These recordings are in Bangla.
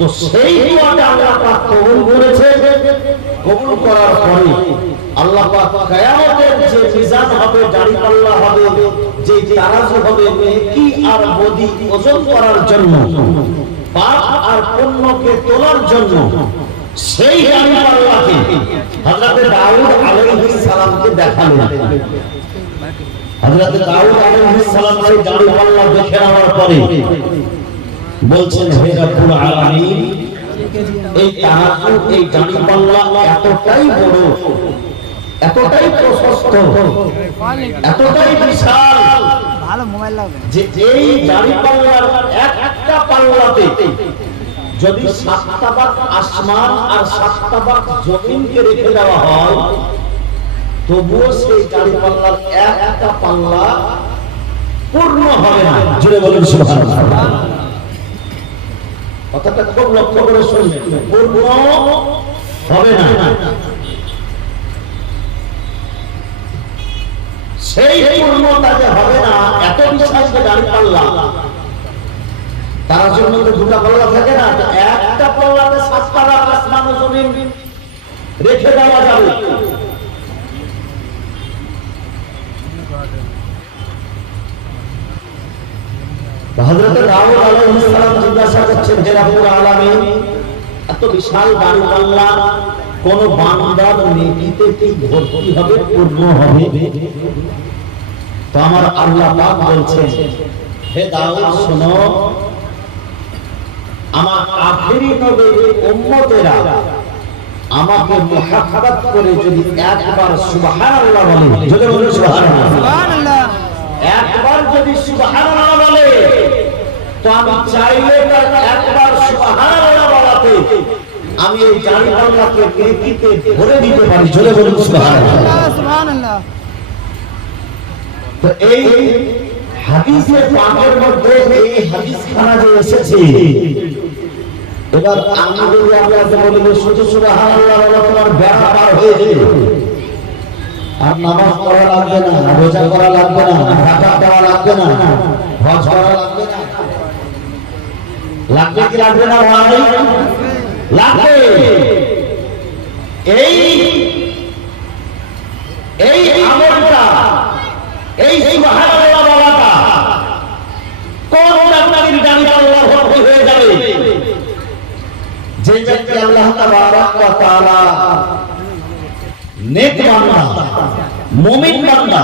তো সেই দোয়াটা আল্লাহ পাক কবুল করেছে। কবুল করার পরে আল্লাহ পাক কিয়ামতের যে মিজান হবে দাড়ি পাল্লা হবে, যে তারাজু হবে, নেকি আর বদি ওজন করার জন্য, পাপ আর পুণ্যকে তোলার জন্য সেই দাড়ি পাল্লাকে হযরতে দাউদ আলাইহিস সালামকে দেখালেন। হযরতে দাউদ আলাইহিস সালাম সেই দাড়ি পাল্লা দেখে নেওয়ার পরে বলছেন, হে রব্বুল আলামিন, এই তাহাজুদ এই দাড়ি পাল্লা এতটাই বড়, এতটাই প্রশস্ত, এতটাই বিশাল ভালো মোবাইল লাগবে যে এই দাড়ি পাল্লার একটা পাল্লাতে যদি সাতটা বার আসমান আর সাতটা বার জমিনকে রেখে দেওয়া হয়, তবুও সেই দাড়ি পাল্লার একটা পাল্লা পূর্ণ হবে না। জুড়ে বলুন, সুবহানাল্লাহ। লক্ষ্য করে শুনবেন হবে না। সেই পূর্ণতা যে হবে না, এত বিশ্বাস গাড়ি পাল্লা তার জন্য তো দুটা পাল্লা থাকে না, একটা পাল্লাতে সাত পাল্লা আসমান জমিন রেখে দেওয়া যাবে। জিজ্ঞাসা করছেন এত বিশাল গাড়ি পাল্লা কোন বান্দার নেকিতে কি ভর্তি হবে পূর্ণ হবে? তো আমার আল্লাহ পাক বলছেন হে দাউদ শোনো আমার আখেরি নবীর উম্মতেরা আমাকে মুহাব্বত করে যদি একবার সুবহানাল্লাহ বলে যদি বলে সুবহানাল্লাহ সুবহানাল্লাহ। একবার যদি সুবহানাল্লাহ বলে তো আমি চাইলে তার একবার সুবহানাল্লাহ বলাতে আমি এই জানি পাল্লাকে নেকিতে ভরে দিতে পারি। জোরে বলুন সুবহানাল্লাহ। সুবহানাল্লাহ। তো এই হাদিসের পাকের মধ্যে এই হাদিস খানা যে এসেছে এবার আমি যদি আপনাকে বলি যে শুধু সুবহানাল্লাহ বলো তোমার বেড়া পার হয়ে যাবে আর নামাজ পড়া লাগবে না রোজা করা লাগবে না জাকাত দেওয়া লাগবে না হজ করা লাগবে না। লাগবে কি লাগবে না ভাই? লাগবে। এই এই আমলটা, এই সুবহানাল্লাহ বলাটা কোন ডাক্তারের দাঁড়ি আল্লাহ ভর্তি হয়ে যাবে? যে ব্যক্তি আল্লাহ তাবারাক ওয়া তাআলা নেক বান্দা, মুমিন বান্দা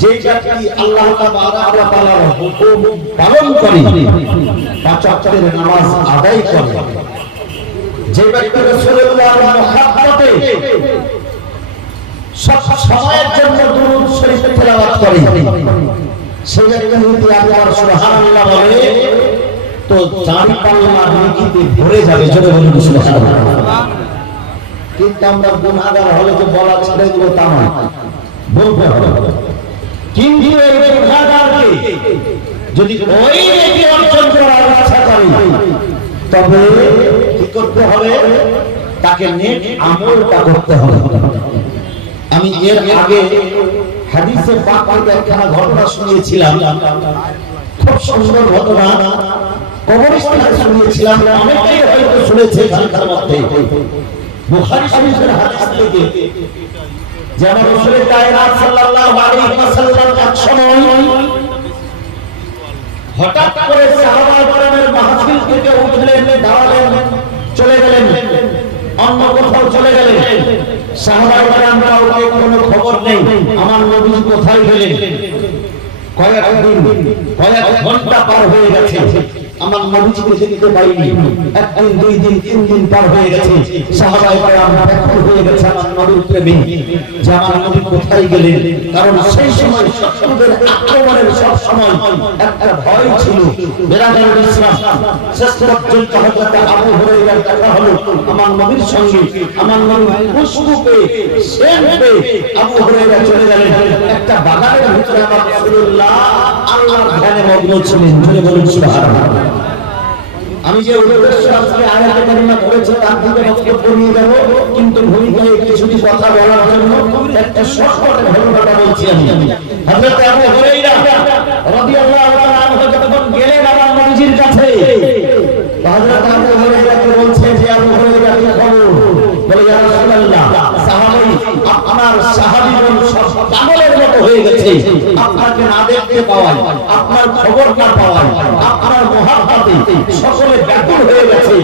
যে ব্যক্তি আল্লাহ তাআলার হুকুম পালন করে পাঁচ ওয়াক্তের নামাজ আদায় করে। যে ব্যক্তি রাসূলুল্লাহর মুহাব্বতে সব সময়ের জন্য দুরূদ শরীফ তেলাওয়াত করে সেই ব্যক্তি যদি আল্লাহর সুবহানাল্লাহ বলে, তো জান পাল্লা নেকিতে ভরে যাবে। জোরে বলুন সুবহানাল্লাহ। কিন্তু আমরা গুনাহগার হলে যে বলা ছেড়ে দিব তা নয়। বলতে কিন্তু এই গুনাহগারকে যদি ওই নেকি অর্জন করার করে, তবে কি করতে হবে? তাকে নেক আমলটা করতে হবে। আমি এর আগে হাদিসে ঘটনা শুনিয়েছিলাম। খুব সুন্দর ঘটনা। কবরস্থানে শুনিয়েছিলাম। অনেকেই হয়তো শুনেছে এখানকার মধ্যে। শরীফের হাদিস থেকে যেমন রাসূলের কায়নাত সাল্লাল্লাহু হঠাৎ করে মাহফিল থেকে উঠলেন, দাঁড়ালেন, চলে গেলেন, অন্য কোথাও চলে গেলেন। সাহাবা کرامরাও কোনো খবর নেই, আমার নবী কোথায় গেলেন? কয়েক দিন, কয়েক ঘণ্টা পার হয়ে গেছে। আমার নবীজিকে দেখতে পাইনি একদিন দুই দিন, তিন দিন পার হয়ে গেছে, সাহাবায়ে কেরাম ব্যাকুল হয়ে গেছে আমার নবীর প্রেমে। যে আমার নবী কোথায় গেলেন? কারণ সেই সময় শত্রুদের আক্রমণের সব সময় একটা ভয় ছিল। বেরাদারুল ইসলাম শেষ পর্যন্ত হযরত আবু হুরায়রার কথা হলো। আমার নবীর সঙ্গে আমার নবী খুশবু পেয়ে আবু হুরায়রা চলে গেলেন। একটা বাগানের ভিতরে আমার রাসূলুল্লাহ আল্লাহর ধ্যানে মগ্ন ছিলেন জোরে বলুন সুবহানাল্লাহ। আমি যে উদ্দেশ্য আজকে আয়াতে কারিমা করেছি, তার দিকে বক্তব্য নিয়ে যাব, কিন্তু ভূমিকায় কিছুটি কথা বলার জন্য একটা শর্টকাটে ঘটনাটা বলছি আমি। হযরত আবু হুরায়রা রাদিয়াল্লাহু তাআলা যখন গেলেন আমার নবীজির কাছে হযরত গেছে আপনাকে না দেখতে পাওয়াই, আপনার খবর না পাওয়াই, আপনার মহাভারতে সকলে ব্যাকুল হয়ে গেছে।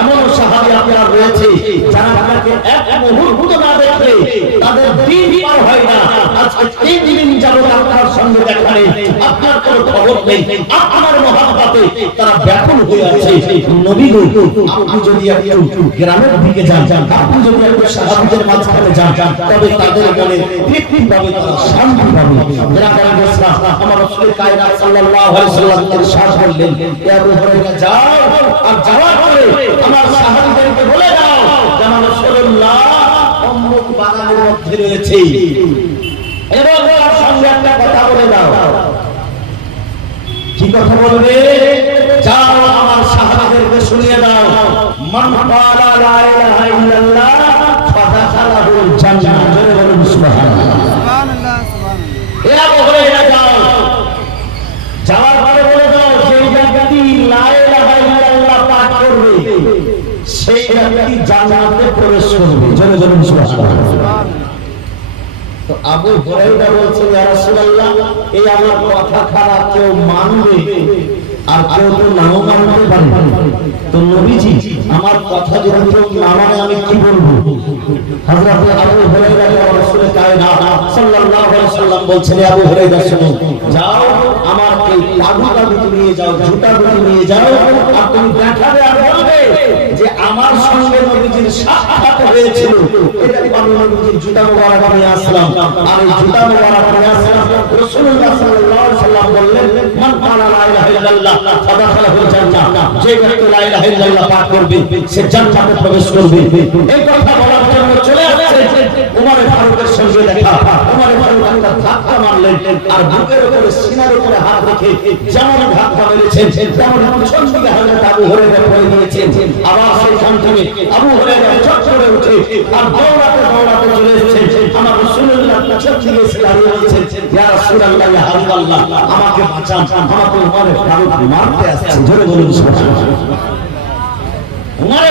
এমন সাহাবি আপনার রয়েছে যারা আপনাকে এক মুহূর্ত না দেখলে তাদের দিন হয় না। আজকে তিন কোনো আপনার মহাব্বতে তারা ব্যাকুল হয়ে আছে। নবী গো, আপনি যদি একটু গ্রামের দিকে যান, আপনি যদি একটু সাহাবীদের মাঝখানে যান, তবে তাদের মনে তৃপ্তি পাবে তারা শান্তি পাবে। গ্রামের ইসলাম আমার রাসূল কায়নাত সাল্লাল্লাহু আলাইহি সাল্লাম ইরশাদ করলেন ইয়া আবু হুরায়রা, যাও আর যাওয়ার পরে আমার সাহাবীদেরকে বলে দাও যে রাসূলুল্লাহ অমুক বাগানের মধ্যে রয়েছে। এবং সঙ্গে একটা কথা বলে দাও। কি কথা বলবে? যাও আমার সাহাবাদেরকে শুনিয়ে দাও। মান ক্বালা লা ইলাহা ইল্লাল্লাহ ফাদাখালাহুল জান্নাহ। জোরে বলুন সুবহানাল্লাহ। সুবহানাল্লাহ সুবহানাল্লাহ। এ আবু হুরায়রা যাও। যাওয়ার পরে বলে দাও সেই ব্যক্তি লা ইলাহা ইল্লাল্লাহ পাঠ করবে সেই ব্যক্তি জান্নাতে প্রবেশ করবে। জোরে বলুন সুবহানাল্লাহ। আবু বলছে ইয়া রাসূলুল্লাহ, এই আমার কথা খারাপ কেউ মানবে আর কেউ তো নাও মানতে তো নবীজি, আমার কথা যদি কেউ না মানে আমি কি বলব? হযরত আবু হুরায়রা রাসূল কায়নাত সাল্লাল্লাহু আলাইহি সাল্লাম বলছেন আবু হুরায়রা শুনো, যাও, আমার এই লাগুটা দুটো নিয়ে যাও জুতা নিয়ে যাও, আর তুমি দেখাবে আর বলবে যে আমার সঙ্গে নবীজির সাক্ষাৎ হয়েছিল। এটা আমি নবীজির জুতা মোবারক নিয়ে আসলাম। আর এই জুতা মোবারক নিয়ে আসলাম, রাসূলুল্লাহ সাল্লাল্লাহু আলাইহি সাল্লাম বললেন, মান কানা লা ইলাহা প্রবেশ করবে। আর বুকের উপরে, সিনার উপরে হাত রেখে যেমন ধাক্কা মেরেছেন যেমন পিছন হাজার আবু হুরায়রা পড়ে দিয়েছেন আবার সেখান থেকে আবু হুরায়রা চট করে উঠে আর দৌড়াতে দৌড়াতে চলে এসেছেন। আমার রাসূলুল্লাহ পিছন থেকে এসে দাঁড়িয়ে বলছেন ইয়া রাসূলুল্লাহ ইয়া হাবিবাল্লাহ আমাকে বাঁচান। আমাকে উমারে ফারুক মারতে আসছে। জোরে বলুন সুবহানাল্লাহ। উমরে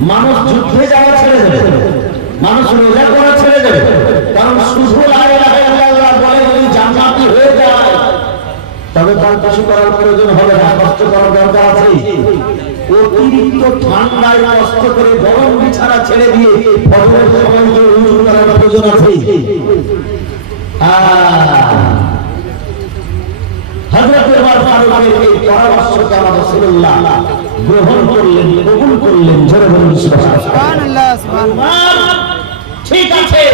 মানুষ যুদ্ধে যাওয়া ছেড়ে দেবে। মানুষ রোজা করা ছেড়ে দেবে। কারণ শুধু বলে তবে তার কিছু করার প্রয়োজন হবে না, কষ্ট করার দরকার আছে। অতিরিক্ত ঠান্ডায় কষ্ট করে গরম বিছানা ছেড়ে দিয়ে ফজরের সময় গিয়ে উজু করার প্রয়োজন আছে। হযরত ওমর এই পরামর্শকে আমার রাসূলুল্লাহ গ্রহণ করলেন কবুল করলেন জোরে বলুন সুবহানাল্লাহ। ঠিক আছে।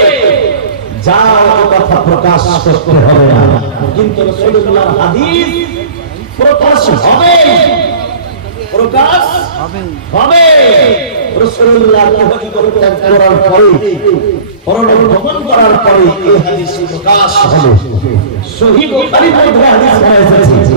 কথা প্রকাশ করতে হবে না কিন্তু রাসূলুল্লাহর হাদিস প্রকাশ হবে। প্রকাশ হবে। হবে। রাসূলুল্লাহ কুহরি করার পরে পরলোক গমন করার পরে এই হাদিস প্রকাশ হলো সহিহ বুখারীর মধ্যে হাদিস রয়েছে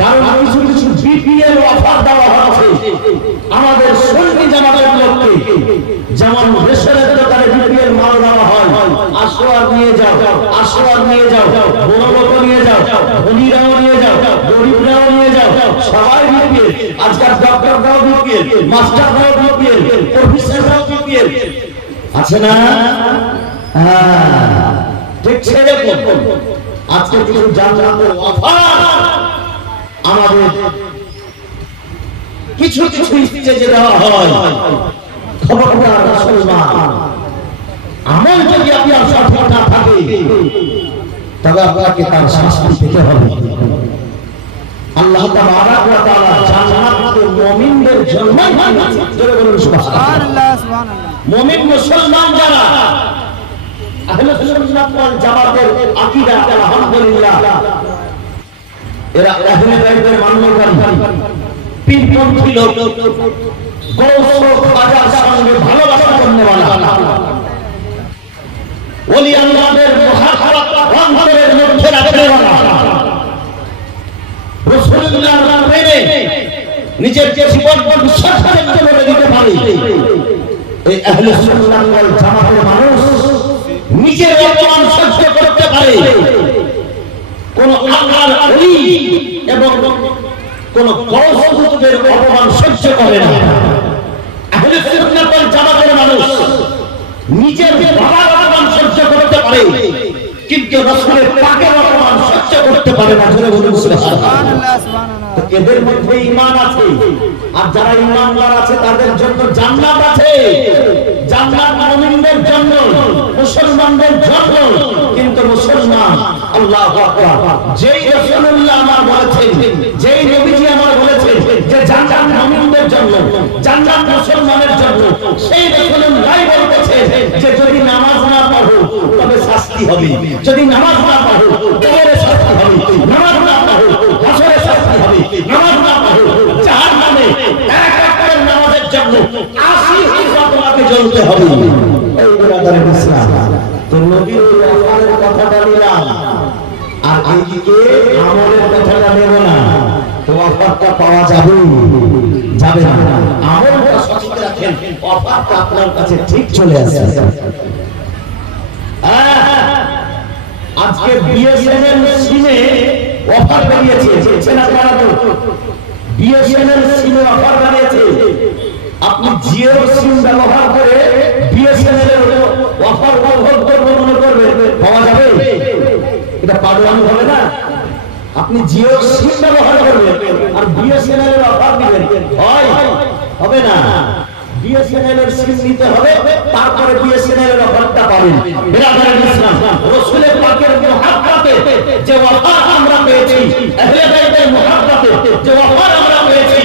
কারণ কিছু কিছু বিপিএল অফার দেওয়া হচ্ছে আমাদের সঙ্গী জামাতের লোককে যেমন রেশনের বিপিএল মাল দেওয়া হয় আসো নিয়ে যাও আসো আর নিয়ে যাও বড় লোক নিয়ে যাও ধনীরাও নিয়ে যাও, গরিবরাও নিয়ে যাও, সবাই বিপিএল, আজকাল ডক্টররাও বিপিএল, মাস্টাররাও বিপিএল, প্রফেসররাও বিপিএল। আছে না? হ্যাঁ ঠিক সেরকম। আজকে কিছু জান্নাতের অফার। আমাদের কিছু কিছু স্টেজে দেওয়া হয়। খবরদার মুসলমান যদি আপনার সঠিক না থাকে, তবে আপনাকে তার শাস্তি পেতে হবে। আল্লাহ তাবারাক ওয়া মুসলমান যারা, আহলে সুন্নাত ওয়াল জামাতের আকীদা আলহামদুলিল্লাহ। এরা আহলে বাইতের মান্যকারী পীরপন্থী লোক গৌস সঙ্গে ভালোবাসা করনেওয়ালা ওলি আল্লাহদের মধ্যে রাখনেওয়ালা রাসূলুল্লাহর প্রেমে নিজের জীবন বিশ্বাসের বলে দিতে পারে, এই আহলে সুন্নাত ওয়াল জামাতের মানুষ নিজের অপমান সহ্য করতে পারে। কোন আল্লাহর এবং কোন গৌসদের অপমান সহ্য করে না। আহলে সুন্নাত জামাতের মানুষ নিজের বাবার অপমান সহ্য করতে পারে কিন্তু রাসূলের পাকের অপমান সহ্য করতে পারে না। জোরে বলুন সুবহানাল্লাহ। সুবহানাল্লাহ। সুবহানাল্লাহ এদের মধ্যে ঈমান আছে আর যারা ঈমানদার আছে তাদের জন্য জান্নাত আছে। জান্নাত মুমিনদের জন্য মুসলমানদের জন্য কিন্তু মুসলমান আল্লাহু যেই রাসূলুল্লাহ আমার বলেছেন, যেই নবীজি আমার বলেছেন শাস্তি হবে। যদি নামাজ না পড়ো তবে শাস্তি হবে। নামাজ না পড়ো হাসরে শাস্তি হবে। নামাজ না পড়ো, জাহান্নামে এক একটা নামাজের জন্য 80 হাজার তোমাকে জ্বলতে হবে। এই ব্রাদারের ইসলাম, তো নবীর ওই অফারের কথাটা নিলাম আর আমলের কথাটা নেব না। তো অফারটা পাওয়া যাবে। যাবে না। আমলটা সঠিক রাখেন। অফারটা আপনার কাছে ঠিক চলে হ্যাঁ, আজকে বিএসএনএল সিমে অফার বেরিয়েছে। দেখছেন আপনারা তো? বিএসএনএল সিমে অফার বেরিয়েছে আপনি জিও সিম ব্যবহার করে বিএসএনএল এর অফার উপভোগ করবেন মনে করবেন পাওয়া যাবে হবে না? আপনি জিও সিম ব্যবহার করবেন আর বিএসএনএল এর অফার দিবেন। হয়? হবে না। বিএসএনএল এর সিম নিতে হবে, তারপরে বিএসএনএল এর অফারটা পাবেন। বিরাদার ইসলাম পাকের মুহাব্বতে যে অফার আমরা পেয়েছি আহলে বাইতের মুহাব্বতে যে অফার আমরা পেয়েছি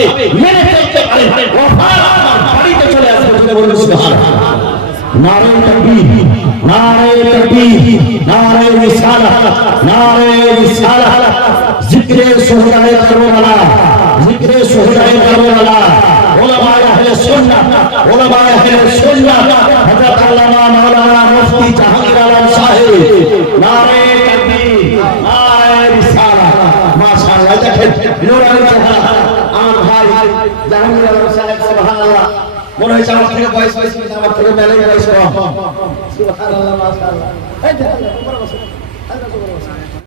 সঠিকভাবে মেনে চলতে পারেন অফার আপনার বাড়িতে চলে আসবে বলে বলুন সুবহানাল্লাহ নারে তকবীর নারে তকবীর নারে রিসালাত নারে রিসালাত জিক্রে শুহদায়ে কারবালা জিক্রে শুহদায়ে কারবালা উলামায়ে আহলে সুন্নাহ উলামায়ে আহলে সুন্নাহ হযরত আল্লামা মাওলানা মুফতি জাহাঙ্গীর আলম সাহেব নারে তকবীর নারে রিসালাত মাশাআল্লাহ দেখেন নূরানি মনে হয়েছে আমার থেকে বয়স বয়স আমার থেকে মেলে বয়স কম সুবহানাল্লাহ মাশাআল্লাহ।